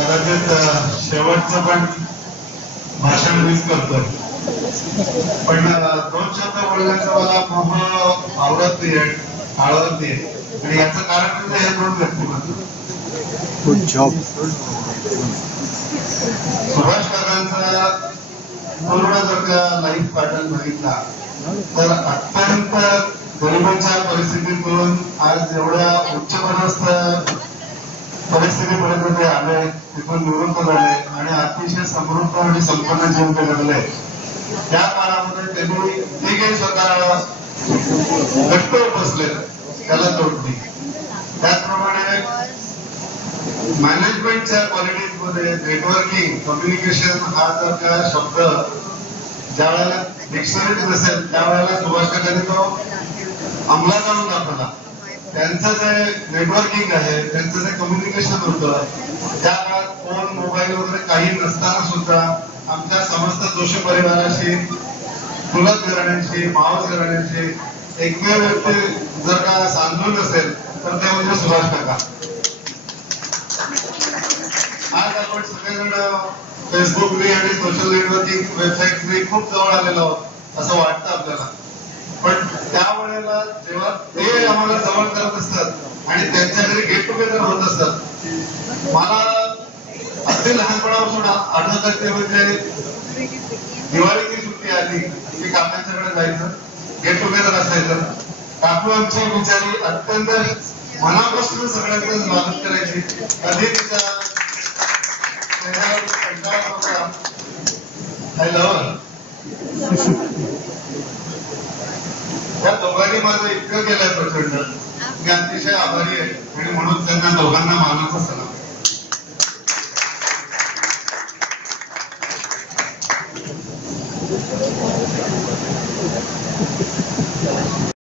कदाचित शेवटचं पण भाषण मीच करतोय, पण दोन शब्द बोलण्याचं मला मोह आवडत नाहीये, आवडत नाही. आणि याचं कारण म्हणजे हे दोन व्यक्तिमत्व. Good job. सुभाष काकांचा पूर्ण जर का लाईफ पॅटर्न बघितला तर अत्यंत गरिबीच्या परिस्थितीतून आज एवढ्या उच्चपदस्थ परिस्थितीपर्यंत ते आले, तिथून निवृत्त झाले आणि अतिशय समृद्ध आणि संपन्न जीवन ते जगले. त्या काळामध्ये त्यांनी जे काही स्वतः घट्ट बसले त्याला तोडली. त्याचप्रमाणे मॅनेजमेंटच्या क्वालिटीज मध्ये नेटवर्किंग, कम्युनिकेशन हा जर का शब्द ज्या वेळेला डिक्शनरीत नसेल त्यावेळेला सुभाष काकांनी तो अंमलात आणून दाखवला. त्यांचं जे नेटवर्किंग आहे, त्यांचं जे कम्युनिकेशन होतं, त्या काळात फोन, मोबाईल वगैरे काही नसताना सुद्धा आमच्या समस्त जोशी परिवाराशी, चुलत घराण्यांशी, मावस घराण्यांशी एकमेव व्यक्ती जर का सांधून असेल तर ते म्हणजे सुभाष काका. आज आपण सगळेजण फेसबुकने आणि सोशल नेटवर्किंग वेबसाईटने खूप जवळ आलेलो आहोत असं वाटतं आपल्याला, पण त्यावेळेला जेव्हा ते आम्हाला जवळ करत असतात आणि त्यांच्या घरी गेट टुगेदर होत असतात, मला अगदी लहानपणापासून आठवतात. ते म्हणजे दिवाळीची सुट्टी आली की काकांच्याकडे जायचं, गेट टुगेदर असायचं. काकू आमची बिचारी अत्यंत मनापासून सगळ्यांचं स्वागत करायची. कधी तिच्या हॅलो, त्या दोघांनी माझं इतकं केलंय प्रचंड, मी अतिशय आभारी आहे आणि म्हणून त्यांना दोघांना मानाचा सलाम.